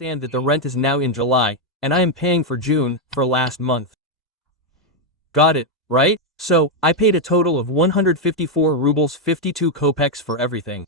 understand that the rent is now in July, and I am paying for June, for last month. Got it, right? So, I paid a total of 154 rubles 52 kopecks for everything.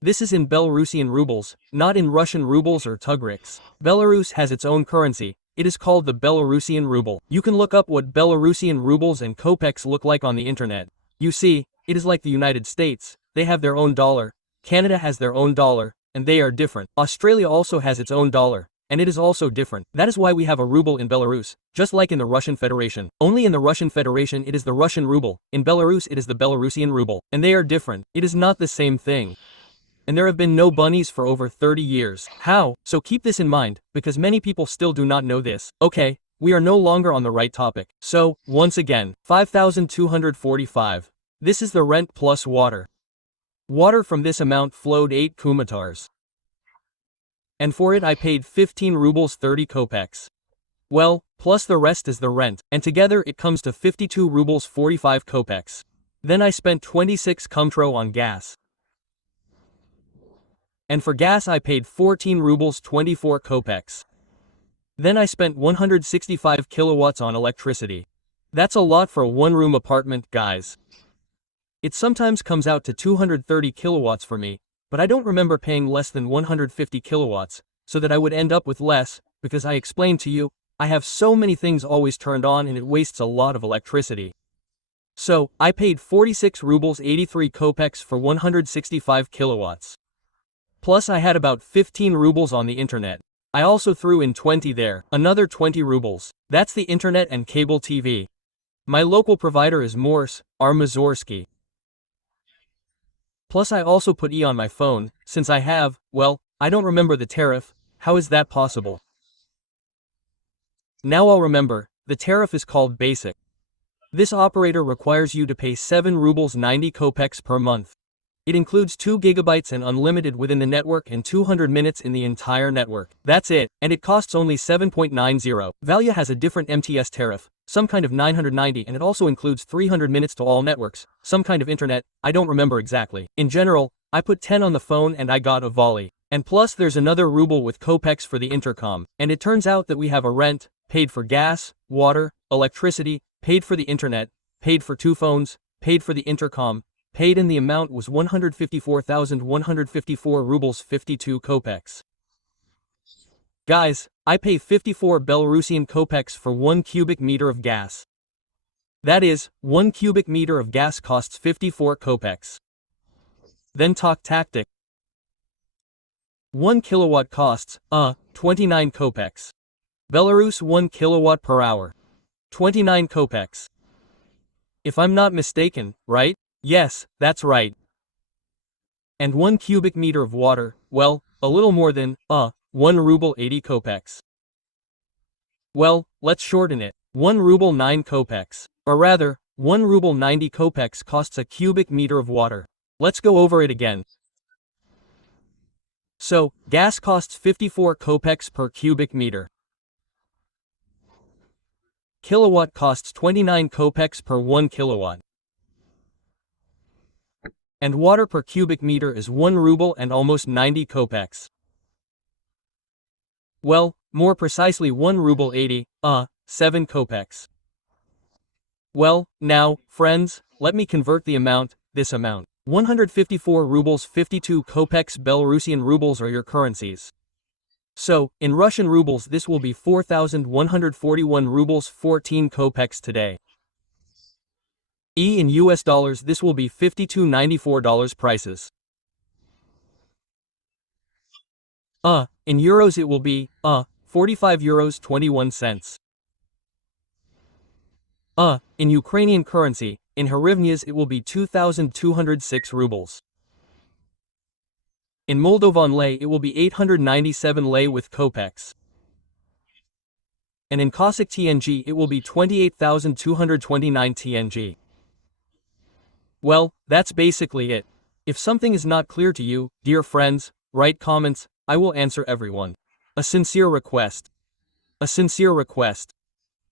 This is in Belarusian rubles, not in Russian rubles or tugriks. Belarus has its own currency. It is called the Belarusian ruble. You can look up what Belarusian rubles and kopecks look like on the internet. You see, it is like the United States. They have their own dollar. Canada has their own dollar, and they are different. Australia also has its own dollar, and it is also different. That is why we have a ruble in Belarus, just like in the Russian Federation. Only in the Russian Federation it is the Russian ruble, in Belarus it is the Belarusian ruble, and they are different. It is not the same thing. And there have been no bunnies for over 30 years. How? So keep this in mind, because many people still do not know this. Okay, we are no longer on the right topic. So, once again, 5,245. This is the rent plus water. Water from this amount flowed 8 kumatars. And for it I paid 15 rubles 30 kopecks. Well, plus the rest is the rent, and together it comes to 52 rubles 45 kopecks. Then I spent 26 kumtro on gas. And for gas I paid 14 rubles 24 kopecks. Then I spent 165 kilowatts on electricity. That's a lot for a one-room apartment, guys. It sometimes comes out to 230 kilowatts for me, but I don't remember paying less than 150 kilowatts, so that I would end up with less, because I explained to you, I have so many things always turned on and it wastes a lot of electricity. So, I paid 46 rubles 83 kopecks for 165 kilowatts. Plus I had about 15 rubles on the internet. I also threw in 20 there, another 20 rubles. That's the internet and cable TV. My local provider is Morse, Armazorsky. Plus I also put E on my phone, since I have, well, I don't remember the tariff. How is that possible? Now I'll remember, the tariff is called basic. This operator requires you to pay 7 rubles 90 kopecks per month. It includes 2 gigabytes and unlimited within the network and 200 minutes in the entire network. That's it, and it costs only 7.90. Valia has a different MTS tariff, some kind of 990, and it also includes 300 minutes to all networks, some kind of internet, I don't remember exactly. In general, I put 10 on the phone and I got a volley. And plus there's another ruble with kopecks for the intercom. And it turns out that we have a rent, paid for gas, water, electricity, paid for the internet, paid for 2 phones, paid for the intercom, paid, and the amount was 154,154 rubles 52 kopecks. Guys, I pay 54 Belarusian kopecks for 1 cubic meter of gas. That is, 1 cubic meter of gas costs 54 kopecks. Then talk tactic. 1 kilowatt costs, 29 kopecks. Belarus 1 kilowatt per hour. 29 kopecks. If I'm not mistaken, right? Yes, that's right. And 1 cubic meter of water, well, a little more than, 1 ruble 80 kopecks. Well, let's shorten it. 1 ruble 9 kopecks. Or rather, 1 ruble 90 kopecks costs a cubic meter of water. Let's go over it again. So, gas costs 54 kopecks per cubic meter. Kilowatt costs 29 kopecks per 1 kilowatt. And water per cubic meter is 1 ruble and almost 90 kopecks. Well, more precisely 1 ruble 80, 7 kopecks. Well, now, friends, let me convert the amount, this amount. 154 rubles 52 kopecks Belarusian rubles are your currencies. So, in Russian rubles this will be 4,141 rubles 14 kopecks today. In US dollars this will be $52.94 prices. In euros it will be, 45 euros 21 cents. In Ukrainian currency, in hryvnias it will be 2,206 rubles. In Moldovan lei it will be 897 lei with kopecks. And in Cossack TNG it will be 28,229 TNG. Well, that's basically it. If something is not clear to you, dear friends, write comments, I will answer everyone. A sincere request. A sincere request.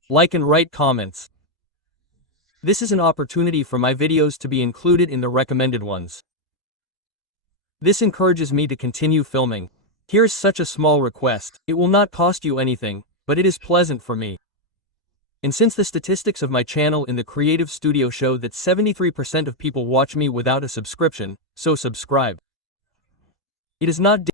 Like and write comments. This is an opportunity for my videos to be included in the recommended ones. This encourages me to continue filming. Here's such a small request. It will not cost you anything, but it is pleasant for me. And since the statistics of my channel in the Creative Studio show that 73% of people watch me without a subscription, so subscribe. It is not